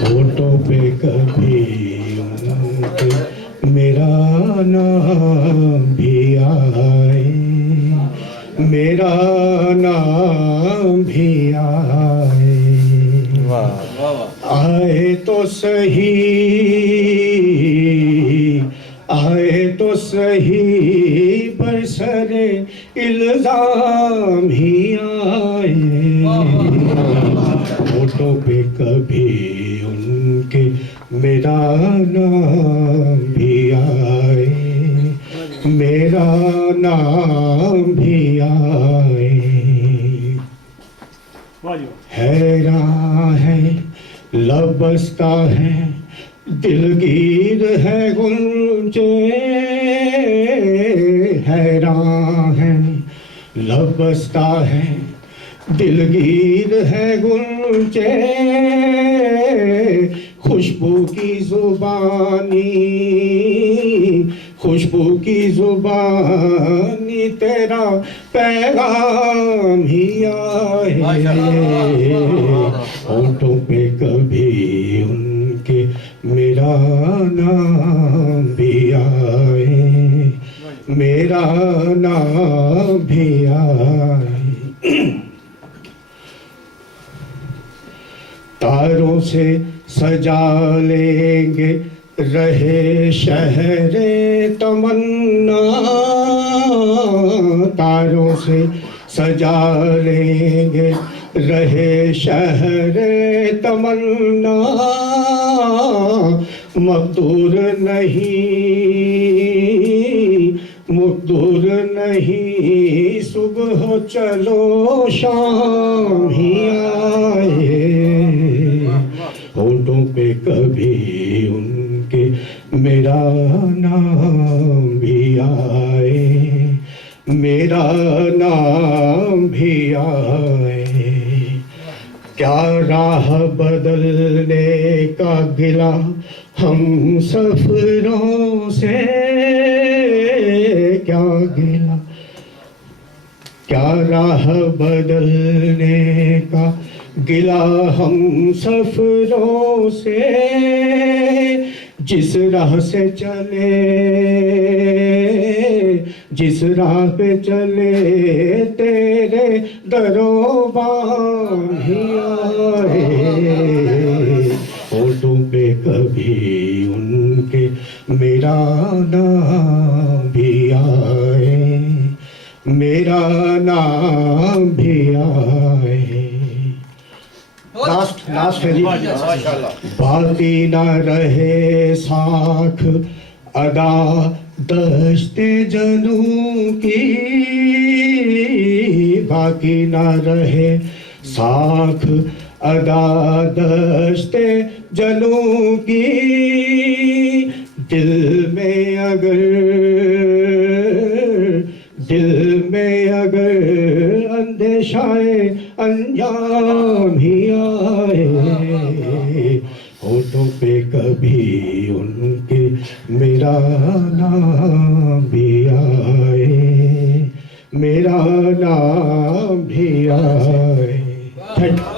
होठों पे कभी उनके मेरा नाम भी आए, मेरा नाम भी आए। आए तो सही, आए तो सही, बरसरे इल्जाम ही आए। होठों पे कभी उनके मेरा नाम भी आए, मेरा नाम भी आए। हैरान है, लबस्ता है, दिलगीर है गुंजे। हैरान है, लबस्ता है, दिलगीर है गुंजे। खुशबू की जुबानी, खुशबू की जुबानी, तेरा पैगाम ही आए। होठों पे कभी उनके मेरा नाम भी आए, मेरा नाम भी आए। तारों से सजा लेंगे रहे शहरे तमन्ना, तारों से सजा लेंगे रहे शहरे तमन्ना। मकदूर नहीं, मकदूर नहीं, सुबह चलो शाम ही आए। होठों पे कभी उनके मेरा नाम भी आए, मेरा नाम भी आए। क्या राह बदलने का गिला हम सफरों से, क्या गिला, क्या राह बदलने का गिला हम सफरों से। जिस राह से चले, जिस राह पे चले, तेरे दरोबार ही आए। होठों पे कभी उनके मेरा नाम भी आए, मेरा नाम भी आए। लास्ट है जी। बाकी न रहे साख अदा दश्ते जनू की, बाकी न रहे साख अदा दश्ते जनू की। दिल में अगर, दिल में अगर अंदेशाए अंजाम ही आए। होठों पे कभी उनके मेरा नाम भी आए, मेरा नाम भी आए। Thank you.